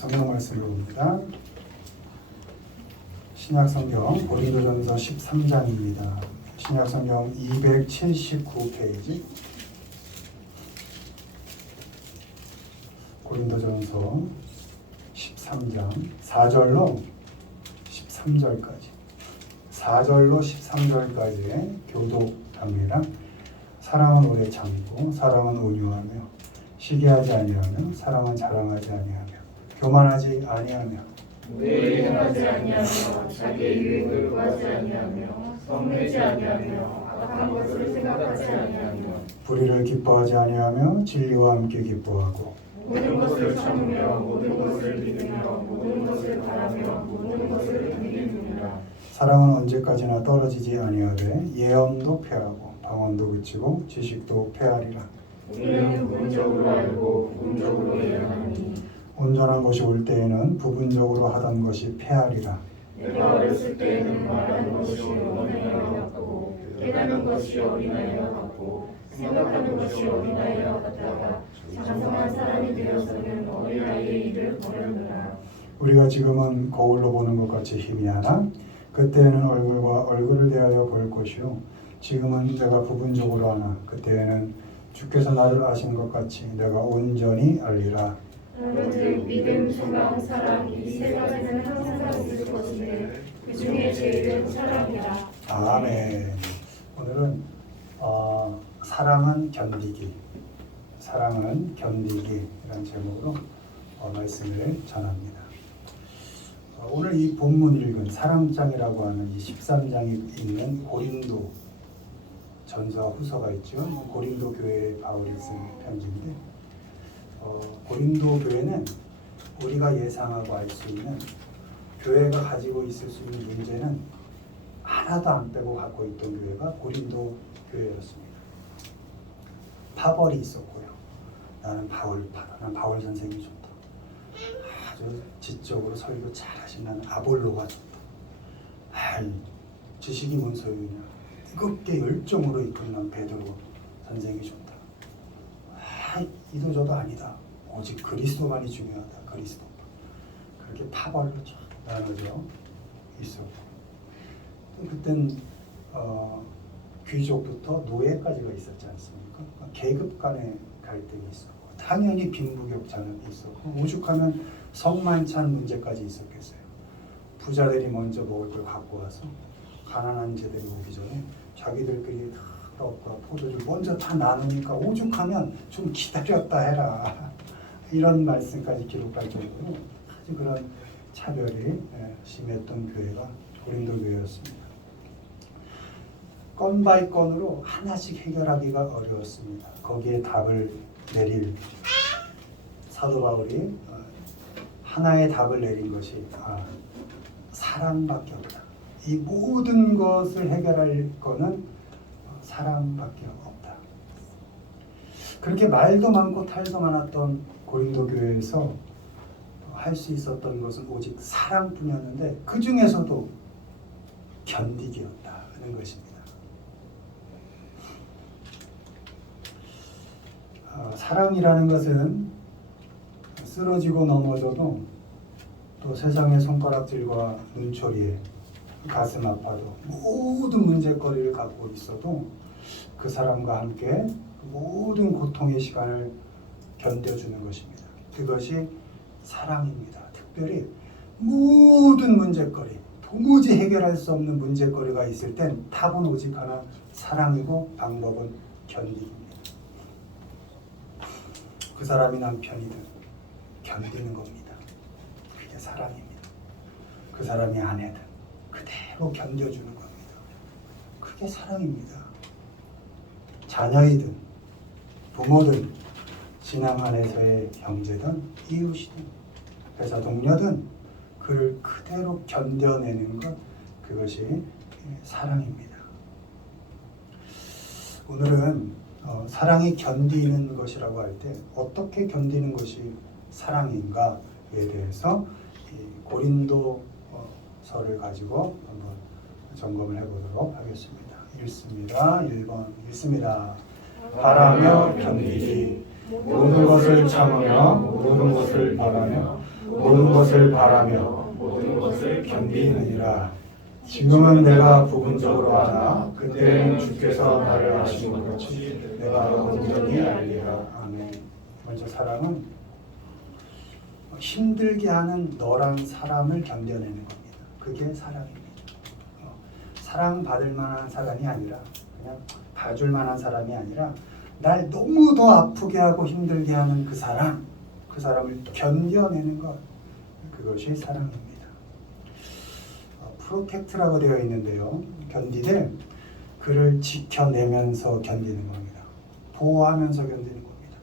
성경 말씀을 봅니다. 신약성경 고린도전서 13장입니다. 신약성경 279페이지 고린도전서 13장 4절로 13절까지의 교독합니다. 사랑은 오래 참고 사랑은 온유하며 시기하지 아니하며 사랑은 자랑하지 아니하며 교만하지 아니하며 뇌에 행하지 아니하며 자기의 유익을 구하지 아니하며 성내지 아니하며 악한 것을 생각하지 아니하며 불의를 기뻐하지 아니하며 진리와 함께 기뻐하고 모든 것을 참으며 모든 것을 믿으며 모든 것을 바라며 모든 것을 견디느니라. 사랑은 언제까지나 떨어지지 아니하되 예언도 패하고 방언도 그치고 지식도 패하리라. 우리는 부분적으로 알고 부분적으로 예언하니 온전한 것이 올 때에는 부분적으로 하던 것이 패하리라. 내가 어렸을 때에는 말하는 것이 어린아이와 같고 깨닫는 것이 어린아이와 같고 생각하는 것이 어린아이와 같다가 장성한 사람이 되어서는 어린아이의 일을 버렸노라. 우리가 지금은 거울로 보는 것 같이 희미하나 그때에는 얼굴과 얼굴을 대하여 볼 것이요 지금은 내가 부분적으로 하나 그때에는 주께서 나를 아신 것 같이 내가 온전히 알리라. 오직 믿음, 소망, 사랑 이 세 가지는 항상 있을 것인데 그 중에 제일은 사랑이라. 아멘. 오늘은 사랑은 견디기 이런 제목으로 말씀을 전합니다. 오늘 이 본문 읽은 사랑장이라고 하는 이 13장이 있는 고린도 전서 후서가 있죠. 고린도 교회에 바울이 쓴 편지인데 고린도 교회는 우리가 예상하고 알 수 있는 교회가 가지고 있을 수 있는 문제는 하나도 안 빼고 갖고 있던 교회가 고린도 교회였습니다. 파벌이 있었고요. 나는 바울파다. 나는 바울 선생이 좋다. 아주 지적으로 설교 잘하신 나는 아볼로가 좋다. 지식이 뭔 소용이냐. 뜨겁게 열정으로 이끄는 베드로 선생이 좋다. 이도저도 아니다. 오직 그리스도만이 중요하다. 그리스도. 그렇게 파벌로 쫙 나눠져 있었고 그땐 귀족부터 노예까지가 있었지 않습니까? 계급 간의 갈등이 있었고 당연히 빈부격차는 있었고 오죽하면 성만찬 문제까지 있었겠어요. 부자들이 먼저 먹을 걸 갖고 와서 가난한 자들이 오기 전에 자기들끼리 다 떡과 포도주 먼저 다 나누니까 오죽하면 좀 기다렸다 해라 이런 말씀까지 기록할 정도로 아주 그런 차별이 심했던 교회가 고린도 교회였습니다. 건 바이 건으로 하나씩 해결하기가 어려웠습니다. 거기에 답을 내릴 사도 바울이 하나의 답을 내린 것이 사랑밖에 없다. 이 모든 것을 해결할 거는 사랑밖에 없다. 그렇게 말도 많고 탈도 많았던 고린도 교회에서 할 수 있었던 것은 오직 사랑뿐이었는데 그 중에서도 견디기였다는 것입니다. 사랑이라는 것은 쓰러지고 넘어져도 또 세상의 손가락질과 눈초리에 가슴 아파도 모든 문제거리를 갖고 있어도 그 사람과 함께 모든 고통의 시간을 견뎌주는 것입니다. 그것이 사랑입니다. 특별히 모든 문제거리, 도무지 해결할 수 없는 문제거리가 있을 땐 답은 오직 하나 사랑이고 방법은 견디기입니다. 그 사람이 남편이든 견디는 겁니다. 그게 사랑입니다. 그 사람이 아내든 그대로 견뎌주는 겁니다. 그게 사랑입니다. 자녀이든 부모든 신앙 안에서의 형제든 이웃이든 회사 동료든 그를 그대로 견뎌내는 것 그것이 사랑입니다. 오늘은 사랑이 견디는 것이라고 할 때 어떻게 견디는 것이 사랑인가에 대해서 고린도서를 가지고 한번 점검을 해보도록 하겠습니다. 읽습니다. 1번 읽습니다. 바라며 견디지 모든 것을 참으며 모든 것을 바라며 모든 것을 바라며 모든 것을 견디느니라. 지금은 내가 부분적으로 아나 그때는 주께서 나를 아신 것 같이 내가 온전히 알리라. 아멘. 먼저 사랑은 힘들게 하는 너란 사람을 견뎌내는 겁니다. 그게 사랑입니다. 사랑받을 만한 사람이 아니라 그냥 봐줄 만한 사람이 아니라 날 너무 더 아프게 하고 힘들게 하는 그 사람을 견뎌내는 것, 그것이 사랑입니다. 프로텍트라고 되어 있는데요. 견디되 그를 지켜내면서 견디는 겁니다. 보호하면서 견디는 겁니다.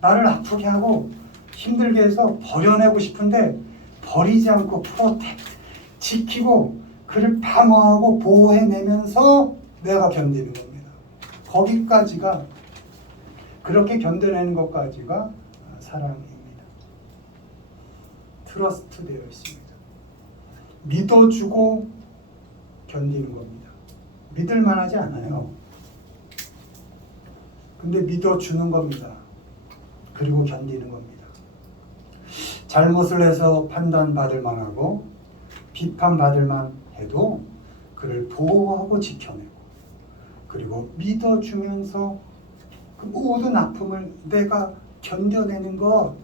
나를 아프게 하고 힘들게 해서 버려내고 싶은데 버리지 않고 프로텍트, 지키고 그를 방어하고 보호해내면서 내가 견디는 겁니다. 거기까지가, 그렇게 견뎌내는 것까지가 사랑입니다. 트러스트 되어 있습니다. 믿어주고 견디는 겁니다. 믿을 만하지 않아요. 근데 믿어주는 겁니다. 그리고 견디는 겁니다. 잘못을 해서 판단받을 만하고 비판받을 만해도 그를 보호하고 지켜내고 그리고 믿어주면서 그 모든 아픔을 내가 견뎌내는 것,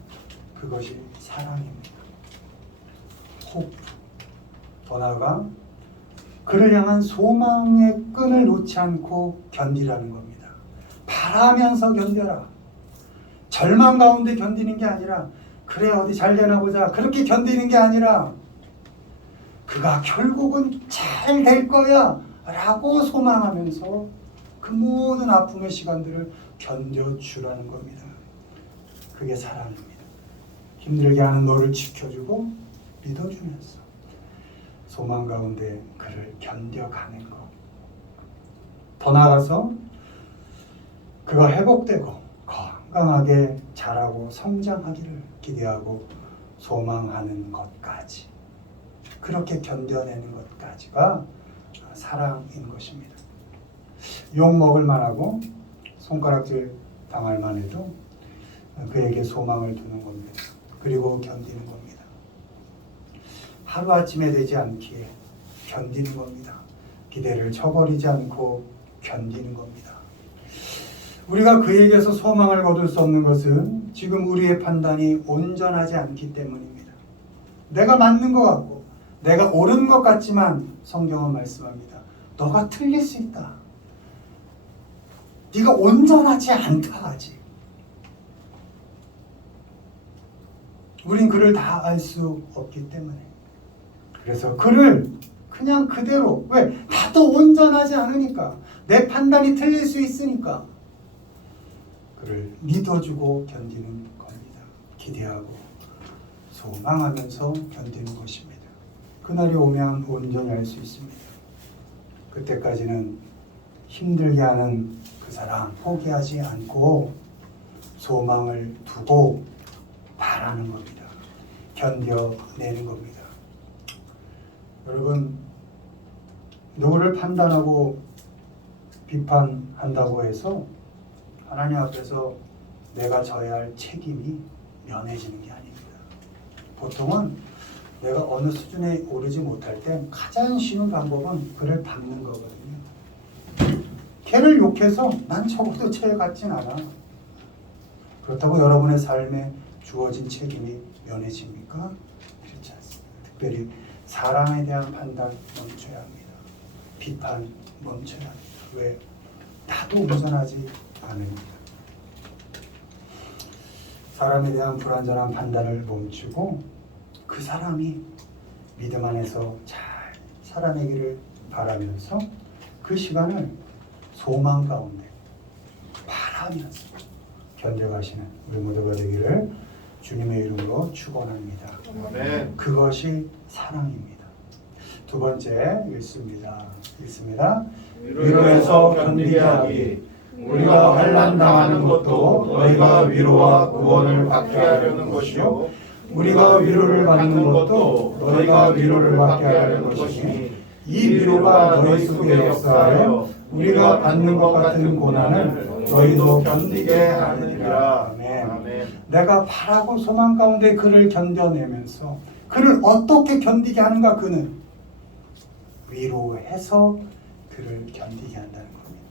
그것이 사랑입니다. 호프. 더 나아가 그를 향한 소망의 끈을 놓지 않고 견디라는 겁니다. 바라면서 견뎌라. 절망 가운데 견디는 게 아니라 그래 어디 잘 되나 보자 그렇게 견디는 게 아니라 그가 결국은 잘 될 거야 라고 소망하면서 그 모든 아픔의 시간들을 견뎌주라는 겁니다. 그게 사랑입니다. 힘들게 하는 너를 지켜주고 믿어주면서 소망 가운데 그를 견뎌가는 것. 더 나아가서 그가 회복되고 건강하게 자라고 성장하기를 기대하고 소망하는 것까지, 그렇게 견뎌내는 것까지가 사랑인 것입니다. 욕 먹을 만하고 손가락질 당할 만해도 그에게 소망을 두는 겁니다. 그리고 견디는 겁니다. 하루아침에 되지 않기에 견디는 겁니다. 기대를 저버리지 않고 견디는 겁니다. 우리가 그에게서 소망을 거둘 수 없는 것은 지금 우리의 판단이 온전하지 않기 때문입니다. 내가 맞는 것 같고 내가 옳은 것 같지만 성경은 말씀합니다. 너가 틀릴 수 있다. 네가 온전하지 않다 아직. 우린 그를 다 알 수 없기 때문에. 그래서 그를 그냥 그대로, 왜? 나도 온전하지 않으니까, 내 판단이 틀릴 수 있으니까 그를 믿어주고 견디는 겁니다. 기대하고 소망하면서 견디는 것입니다. 그날이 오면 온전히 알 수 있습니다. 그때까지는 힘들게 하는 그 사람 포기하지 않고 소망을 두고 바라는 겁니다. 견뎌내는 겁니다. 여러분, 누구를 판단하고 비판한다고 해서 하나님 앞에서 내가 져야 할 책임이 면해지는 게 아닙니다. 보통은 내가 어느 수준에 오르지 못할 때 가장 쉬운 방법은 그를 밟는 거거든요. 걔를 욕해서 난 적어도 쟤 같진 않아. 그렇다고 여러분의 삶에 주어진 책임이 면해집니까? 그렇지 않습니다. 특별히 사람에 대한 판단 멈춰야 합니다. 비판 멈춰야 합니다. 왜? 나도 온전하지 않습니다. 사람에 대한 불완전한 판단을 멈추고 그 사람이 믿음 안에서 잘 살아내기를 바라면서 그 시간을 소망 가운데 바라면서 견뎌가시는 우리 모두가 되기를 주님의 이름으로 축원합니다. 아멘. 그것이 사랑입니다. 두 번째 읽습니다. 위로해서 견디게 하기. 우리가 환난 당하는 것도 너희가 위로와 구원을 받게 하려는 것이요 우리가 위로를 받는 것도 너희가 위로를 받게 하려는 것이니 이 위로가 너희 속에 역사하여 우리가 받는 것 같은 고난을 너희도 견디게 하느니라. 아멘. 내가 바라고 소망 가운데 그를 견뎌내면서 그를 어떻게 견디게 하는가? 그는 위로해서 그를 견디게 한다는 겁니다.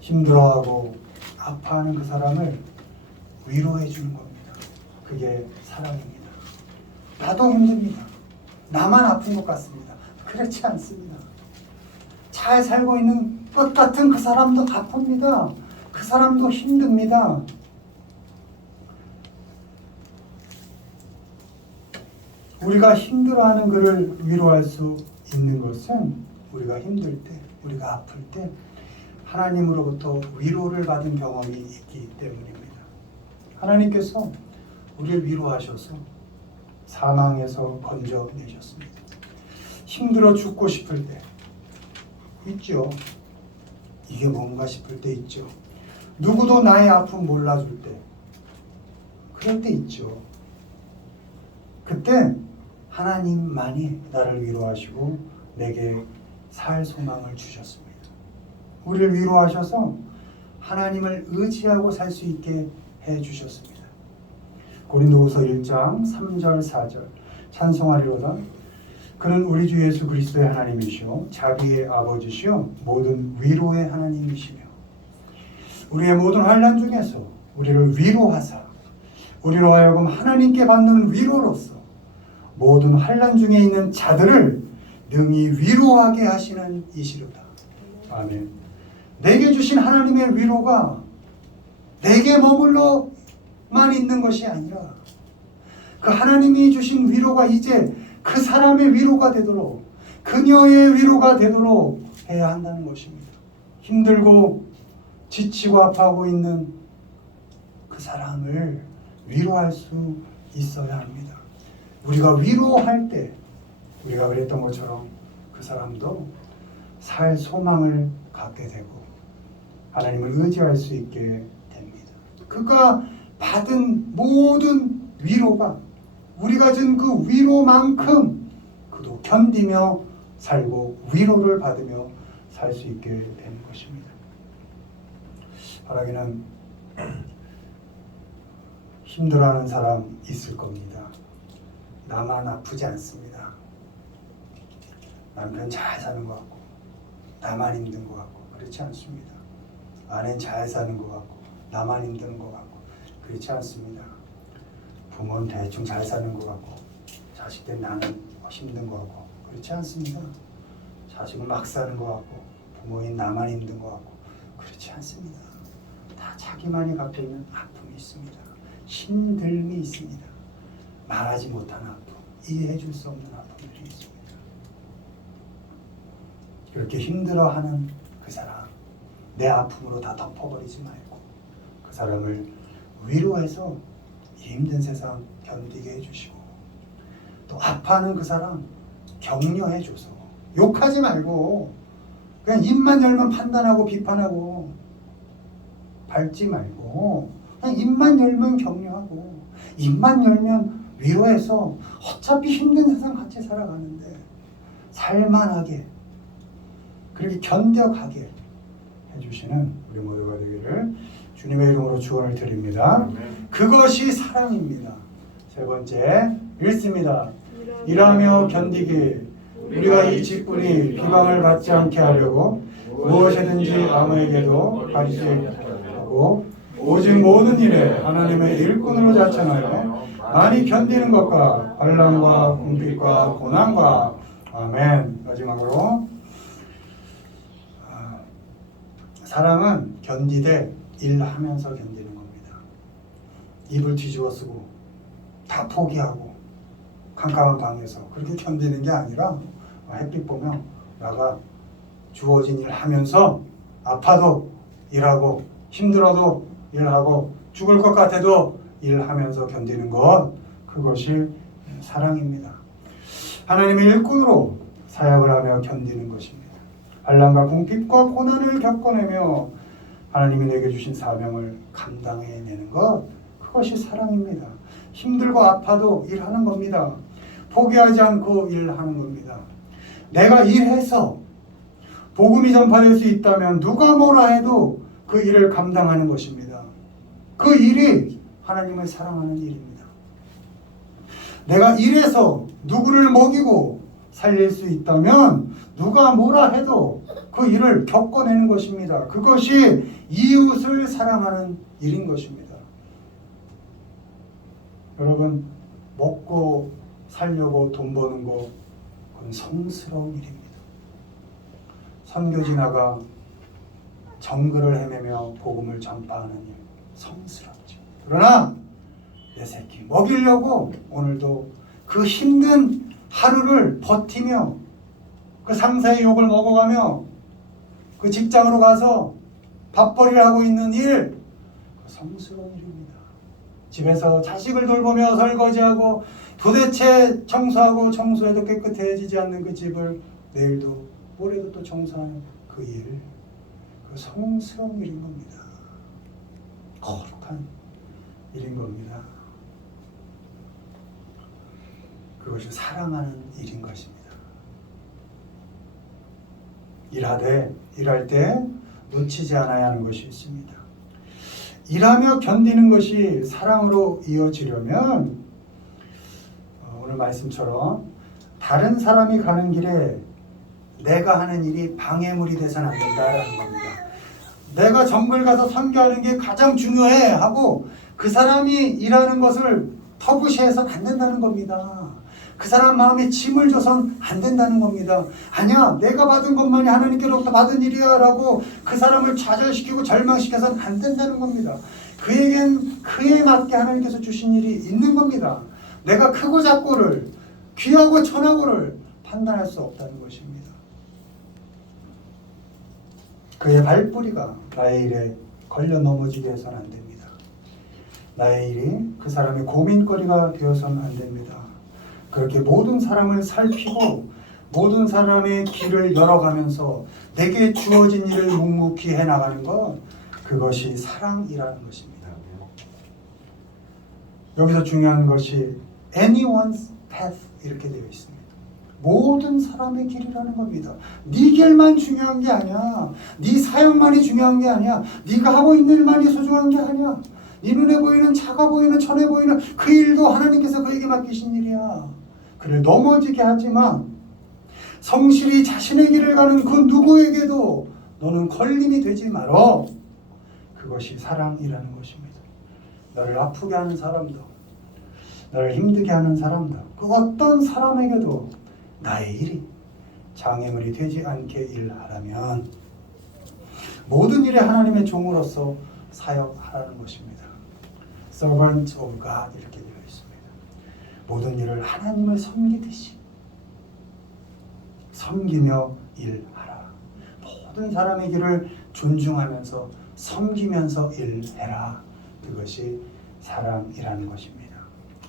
힘들어하고 아파하는 그 사람을 위로해 주는 겁니다. 그게 사랑입니다. 나도 힘듭니다. 나만 아픈 것 같습니다. 그렇지 않습니다. 잘 살고 있는 것 같은 그 사람도 아픕니다. 그 사람도 힘듭니다. 우리가 힘들어하는 그를 위로할 수 있는 것은 우리가 힘들 때, 우리가 아플 때 하나님으로부터 위로를 받은 경험이 있기 때문입니다. 하나님께서 우리를 위로하셔서 사망에서 건져내셨습니다. 힘들어 죽고 싶을 때 있죠. 이게 뭔가 싶을 때 있죠. 누구도 나의 아픔 몰라줄 때 그럴 때 있죠. 그때 하나님만이 나를 위로하시고 내게 살 소망을 주셨습니다. 우리를 위로하셔서 하나님을 의지하고 살 수 있게 해주셨습니다. 고린도후서 1장 3절 4절 찬송하리로다. 그는 우리 주 예수 그리스도의 하나님이시요 자비의 아버지시요 모든 위로의 하나님이시며 우리의 모든 환난 중에서 우리를 위로하사 우리로 하여금 하나님께 받는 위로로서 모든 환난 중에 있는 자들을 능히 위로하게 하시는 이시로다. 아멘. 내게 주신 하나님의 위로가 내게 머물러만 있는 것이 아니라 그 하나님이 주신 위로가 이제 그 사람의 위로가 되도록 그녀의 위로가 되도록 해야 한다는 것입니다. 힘들고 지치고 아파하고 있는 그 사람을 위로할 수 있어야 합니다. 우리가 위로할 때 우리가 그랬던 것처럼 그 사람도 살 소망을 갖게 되고 하나님을 의지할 수 있게 됩니다. 그가 받은 모든 위로가 우리가 준 그 위로만큼 그도 견디며 살고 위로를 받으며 살 수 있게 되는 것입니다. 바라기는 힘들어하는 사람 있을 겁니다. 나만 아프지 않습니다. 남편 잘 사는 것 같고 나만 힘든 것 같고 그렇지 않습니다. 아내는 잘 사는 것 같고 나만 힘든 것 같고 그렇지 않습니다. 부모는 대충 잘 사는 것 같고 자식들 나는 힘든 것 같고 그렇지 않습니다. 자식은 막 사는 것 같고 부모인 나만 힘든 것 같고 그렇지 않습니다. 다 자기만이 갖고 있는 아픔이 있습니다. 힘듦이 있습니다. 말하지 못하는 아픔, 이해해 줄 수 없는 아픔들이 있습니다. 그렇게 힘들어하는 그 사람, 내 아픔으로 다 덮어버리지 말고 그 사람을 위로해서 힘든 세상 견디게 해주시고 또 아파하는 그 사람 격려해줘서 욕하지 말고 그냥 입만 열면 판단하고 비판하고 밟지 말고 그냥 입만 열면 격려하고 입만 열면 위로해서 어차피 힘든 세상 같이 살아가는데 살만하게 그렇게 견뎌가게 해주시는 우리 모두가 되기를 주님의 이름으로 축원을 드립니다. 그것이 사랑입니다. 세 번째 읽습니다. 일하며 견디기 우리가 이 직분이 비방을 받지 않게 하려고 무엇이든지 아무에게도 가리지 하고 오직 모든 일에 하나님의 일꾼으로 자청하여 많이 견디는 것과 환난과 궁핍과 고난과 아멘. 마지막으로 사랑은 견디되 일하면서 견디는 겁니다. 입을 뒤집어 쓰고 다 포기하고 캄캄한 방에서 그렇게 견디는 게 아니라 햇빛 보면 나가 주어진 일 하면서 아파도 일하고 힘들어도 일하고 죽을 것 같아도 일하면서 견디는 것 그것이 사랑입니다. 하나님의 일꾼으로 사역을 하며 견디는 것입니다. 환난과 궁핍과 고난을 겪어내며 하나님이 내게 주신 사명을 감당해내는 것 그것이 사랑입니다. 힘들고 아파도 일하는 겁니다. 포기하지 않고 일하는 겁니다. 내가 일해서 복음이 전파될 수 있다면 누가 뭐라 해도 그 일을 감당하는 것입니다. 그 일이 하나님을 사랑하는 일입니다. 내가 일해서 누구를 먹이고 살릴 수 있다면 누가 뭐라 해도 그 일을 겪어내는 것입니다. 그것이 이웃을 사랑하는 일인 것입니다. 여러분, 먹고 살려고 돈 버는 거 그건 성스러운 일입니다. 선교지나가 정글을 헤매며 복음을 전파하는 일, 성스럽죠. 그러나 내 새끼 먹이려고 오늘도 그 힘든 하루를 버티며 그 상사의 욕을 먹어가며 그 직장으로 가서 밥벌이를 하고 있는 일, 성스러운 일입니다. 집에서 자식을 돌보며 설거지하고 도대체 청소하고 청소해도 깨끗해지지 않는 그 집을 내일도 모레도 또 청소하는 그 일, 그 성스러운 일인 겁니다. 거룩한 일인 겁니다. 그것이 사랑하는 일인 것입니다. 일할 때 놓치지 않아야 하는 것이 있습니다. 일하며 견디는 것이 사랑으로 이어지려면 오늘 말씀처럼 다른 사람이 가는 길에 내가 하는 일이 방해물이 돼서는 안 된다라는 겁니다. 내가 정글 가서 선교하는 게 가장 중요해 하고 그 사람이 일하는 것을 터부시해서는 안 된다는 겁니다. 그 사람 마음에 짐을 줘선 안 된다는 겁니다. 아니야, 내가 받은 것만이 하나님께로부터 받은 일이야 라고 그 사람을 좌절시키고 절망시켜서는 안 된다는 겁니다. 그에겐 그에 맞게 하나님께서 주신 일이 있는 겁니다. 내가 크고 작고를, 귀하고 천하고를 판단할 수 없다는 것입니다. 그의 발뿌리가 나의 일에 걸려 넘어지게 해서는 안 됩니다. 나의 일이 그 사람의 고민거리가 되어서는 안 됩니다. 그렇게 모든 사람을 살피고 모든 사람의 길을 열어가면서 내게 주어진 일을 묵묵히 해나가는 것, 그것이 사랑이라는 것입니다. 여기서 중요한 것이 anyone's path 이렇게 되어 있습니다. 모든 사람의 길이라는 겁니다. 네 길만 중요한 게 아니야. 네 사역만이 중요한 게 아니야. 네가 하고 있는 일만이 소중한 게 아니야. 네 눈에 보이는, 작아 보이는, 천해 보이는 그 일도 하나님께서 그에게 맡기신 일이야. 그를 넘어지게 하지만 성실히 자신의 길을 가는 그 누구에게도 너는 걸림이 되지 말어. 그것이 사랑이라는 것입니다. 너를 아프게 하는 사람도, 너를 힘들게 하는 사람도, 그 어떤 사람에게도 나의 일이 장애물이 되지 않게 일하라면 모든 일에 하나님의 종으로서 사역하라는 것입니다. Servant of God 이렇게 되어 있습니다. 모든 일을 하나님을 섬기듯이 섬기며 일하라. 모든 사람의 길을 존중하면서 섬기면서 일해라. 그것이 사랑이라는 것입니다.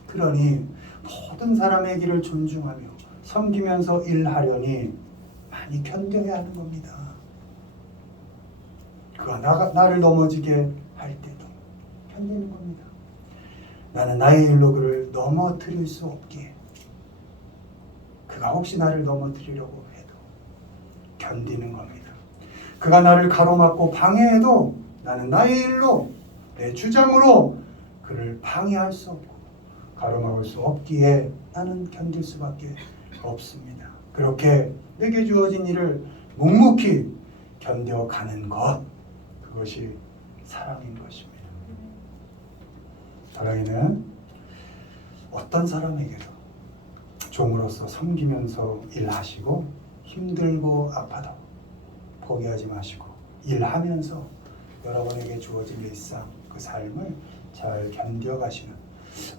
그러니 모든 사람의 길을 존중하며 섬기면서 일하려니 많이 견뎌야 하는 겁니다. 그가 나를 넘어지게 할 때도 견디는 겁니다. 나는 나의 일로 그를 넘어뜨릴 수 없기에 그가 혹시 나를 넘어뜨리려고 해도 견디는 겁니다. 그가 나를 가로막고 방해해도 나는 나의 일로, 내 주장으로 그를 방해할 수 없고 가로막을 수 없기에 나는 견딜 수밖에 없습니다. 그렇게 내게 주어진 일을 묵묵히 견뎌가는 것, 그것이 사랑인 것입니다. 사랑에는 어떤 사람에게도 종으로서 섬기면서 일하시고 힘들고 아파도 포기하지 마시고 일하면서 여러분에게 주어진 일상, 그 삶을 잘 견뎌가시는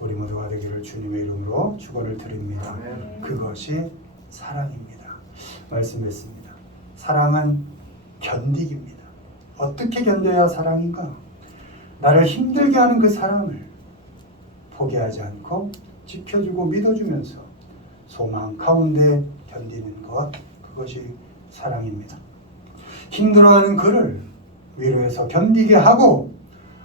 우리 모두가 되기를 주님의 이름으로 축원을 드립니다. 그것이 사랑입니다. 말씀했습니다. 사랑은 견디기입니다. 어떻게 견뎌야 사랑인가? 나를 힘들게 하는 그 사람을 포기하지 않고 지켜주고 믿어주면서 소망 가운데 견디는 것, 그것이 사랑입니다. 힘들어하는 그를 위로해서 견디게 하고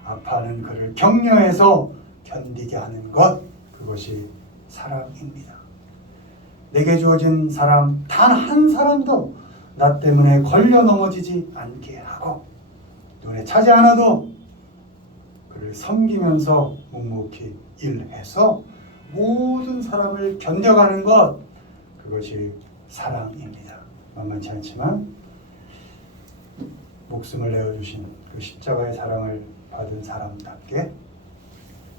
아파하는 그를 격려해서 견디게 하는 것, 그것이 사랑입니다. 내게 주어진 사람 단 한 사람도 나 때문에 걸려 넘어지지 않게 하고 눈에 차지 않아도 그를 섬기면서 묵묵히 일해서 모든 사람을 견뎌가는 것, 그것이 사랑입니다. 만만치 않지만 목숨을 내어주신 그 십자가의 사랑을 받은 사람답게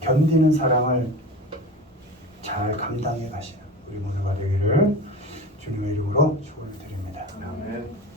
견디는 사랑을 잘 감당해 가시는 우리 모두가 되기를 주님의 이름으로 축원을 드립니다. 아멘.